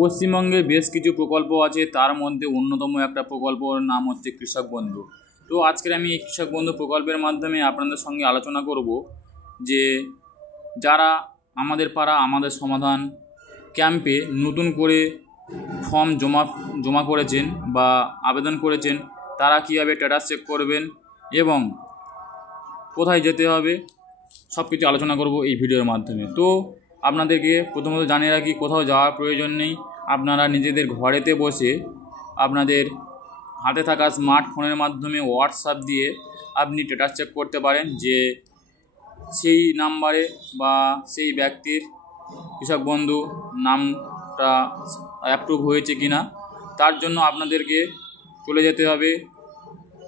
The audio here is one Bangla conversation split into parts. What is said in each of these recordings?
পশ্চিমবঙ্গে বেশ কিছু প্রকল্প আছে, তার মধ্যে অন্যতম একটা প্রকল্পর নাম হচ্ছে কৃষক বন্ধু। তো আজকের আমি এই কৃষক বন্ধু প্রকল্পের মাধ্যমে আপনাদের সঙ্গে আলোচনা করব যে যারা আমাদের পাড়া আমাদের সমাধান ক্যাম্পে নতুন করে ফর্ম জমা করেছেন বা আবেদন করেছেন, তারা কীভাবে স্ট্যাটাস চেক করবেন এবং কোথায় যেতে হবে সব কিছু আলোচনা করব এই ভিডিওর মাধ্যমে। তো আপনাদেরকে প্রথমত জানিয়ে রাখি, কোথাও যাওয়ার প্রয়োজন নেই। আপনারা নিজেদের ঘরেতে বসে আপনাদের হাতে থাকা স্মার্টফোনের মাধ্যমে হোয়াটসঅ্যাপ দিয়ে আপনি স্ট্যাটাস চেক করতে পারেন যে সেই নাম্বারে বা সেই ব্যক্তির কৃষক বন্ধু নামটা অ্যাপ্রুভ হয়েছে কি না। তার জন্য আপনাদেরকে চলে যেতে হবে,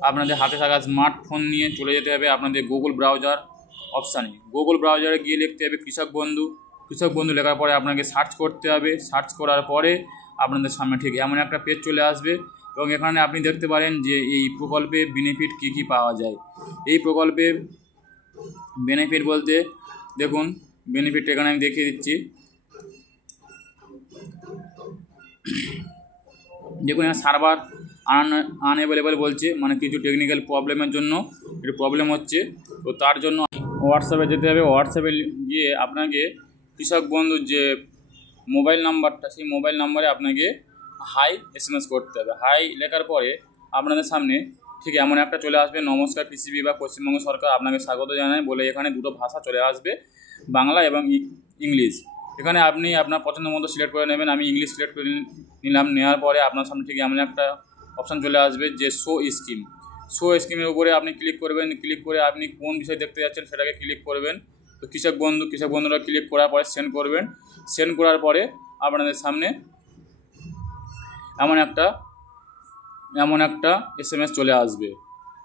আপনাদের হাতে থাকা স্মার্টফোন নিয়ে চলে যেতে হবে আপনাদের গুগল ব্রাউজার অপশানে। গুগল ব্রাউজারে গিয়ে লিখতে হবে কৃষক বন্ধু। কৃষক বন্ধু লেখার পরে আপনাকে সার্চ করতে হবে। সার্চ করার পরে আপনাদের সামনে ঠিক এমন একটা পেজ চলে আসবে এবং এখানে আপনি দেখতে পারেন যে এই প্রকল্পে বেনিফিট কী কী পাওয়া যায়। এই প্রকল্পে বেনিফিট বলতে দেখুন, বেনিফিট এখানে আমি দেখিয়ে দিচ্ছি। দেখুন এখানে সার্ভার আনঅ্যাভেলেবল বলছে, মানে কিছু টেকনিক্যাল প্রবলেমের জন্য একটু প্রবলেম হচ্ছে। তো তার জন্য হোয়াটসঅ্যাপে যেতে হবে। হোয়াটসঅ্যাপে গিয়ে আপনাকে কৃষক বন্ধুর যে মোবাইল নাম্বারটা, সেই মোবাইল নাম্বারে আপনাকে হাই SMS করতে হবে। হাই লেখার পরে আপনাদের সামনে ঠিক এমন একটা চলে আসবে, নমস্কার কৃষি বিভাগ পশ্চিমবঙ্গ সরকার আপনাকে স্বাগত জানায় বলে এখানে দুটো ভাষা চলে আসবে, বাংলা এবং ইংলিশ। এখানে আপনি আপনার পছন্দ মতো সিলেক্ট করে নেবেন। আমি ইংলিশ সিলেক্ট করে নিলাম। নেওয়ার পরে আপনার সামনে ঠিক এমন একটা অপশান চলে আসবে যে শো স্কিম। শো স্কিমের উপরে আপনি ক্লিক করবেন। ক্লিক করে আপনি কোন বিষয় দেখতে যাচ্ছেন সেটাকে ক্লিক করবেন। তো কৃষক বন্ধুরা ক্লিক করার পরে সেন্ড করবেন। সেন্ড করার পরে আপনাদের সামনে এমন একটা SMS চলে আসবে।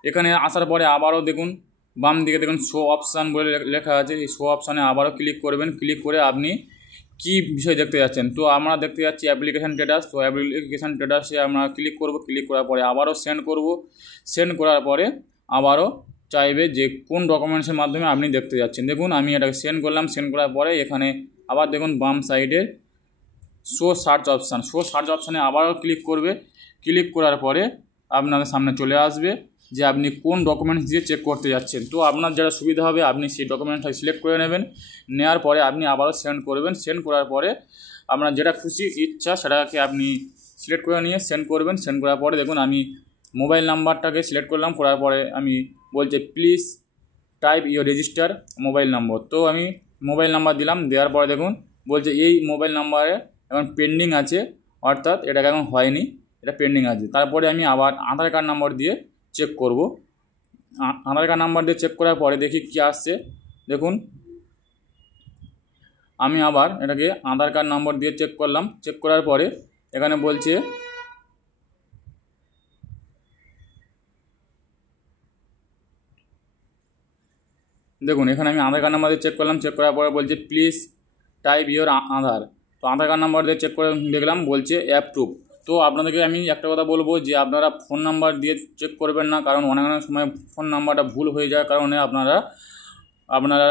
এখানে আসার পরে আবারও দেখুন বাম দিকে দেখুন শো অপশান বলে লেখা আছে। এই শো অপশানে আবারও ক্লিক করবেন। ক্লিক করে আপনি কি বিষয় দেখতে যাচ্ছেন, তো আমরা দেখতে যাচ্ছি অ্যাপ্লিকেশান স্ট্যাটাস। তো অ্যাপ্লিকেশান স্ট্যাটাসে আমরা ক্লিক করব। ক্লিক করার পরে আবারও সেন্ড করব। সেন্ড করার পরে আবারও চাইবে যে কোন ডকুমেন্টসের মাধ্যমে আপনি দেখতে যাচ্ছেন। দেখুন আমি এটাকে সেন্ড করলাম। সেন্ড করার পরে এখানে আবার দেখুন বাম সাইডে show search option. Show search অপশানে আবারও ক্লিক করবে। ক্লিক করার পরে আপনাদের সামনে চলে আসবে যে আপনি কোন ডকুমেন্টস দিয়ে চেক করতে যাচ্ছেন। তো আপনার যেটা সুবিধা হবে আপনি সেই ডকুমেন্টটা সিলেক্ট করে নেবেন। নেওয়ার পরে আপনি আবারও সেন্ড করবেন। সেন্ড করার পরে আপনার যেটা খুশি ইচ্ছা সেটাকে আপনি সিলেক্ট করে নিয়ে সেন্ড করবেন। সেন্ড করার পরে দেখুন আমি মোবাইল নাম্বারটাকে সিলেক্ট করলাম। করার পরে আমি বলছে please type your register mobile নম্বর। তো আমি মোবাইল নাম্বার দিলাম। দেওয়ার পরে দেখুন বলছে এই মোবাইল নাম্বারে এখন পেন্ডিং আছে, অর্থাৎ এটাকে এখন হয়নি, এটা পেন্ডিং আছে। তারপরে আমি আবার আধার কার্ড নাম্বার দিয়ে চেক করব। আধার কার্ড নাম্বার দিয়ে চেক করার পরে দেখি কী আসছে। দেখুন আমি আবার এটাকে আধার কার্ড নাম্বার দিয়ে চেক করলাম। চেক করার পরে এখানে বলছে দেখুন এখানে আমি আধার কার্ড নাম্বার দিয়ে চেক করলাম। চেক করার পরে বলছে প্লিজ টাইপ ইওর আধার। তো আধার কার্ড নাম্বার দিয়ে চেক করে দেখলাম বলছে অ্যাপ্রুভ। তো আপনাদেরকে আমি একটা কথা বলবো যে আপনারা ফোন নাম্বার দিয়ে চেক করবেন না, কারণ অনেক সময় ফোন নাম্বারটা ভুল হয়ে যাওয়ার কারণে আপনারা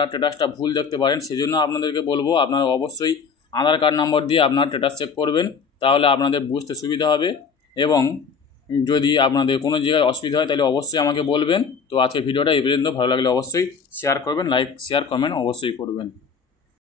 স্ট্যাটাসটা ভুল দেখতে পারেন। সেজন্য আপনাদেরকে বলবো আপনারা অবশ্যই আধার কার্ড নাম্বার দিয়ে আপনার স্ট্যাটাস চেক করবেন, তাহলে আপনাদের বুঝতে সুবিধা হবে। এবং যদি আপনাদের কোনো জায়গায় অসুবিধা হয় তাহলে অবশ্যই আমাকে বলবেন। তো আজকে ভিডিওটা এই পর্যন্ত। ভালো লাগলে অবশ্যই শেয়ার করবেন, লাইক শেয়ার কমেন্ট অবশ্যই করবেন।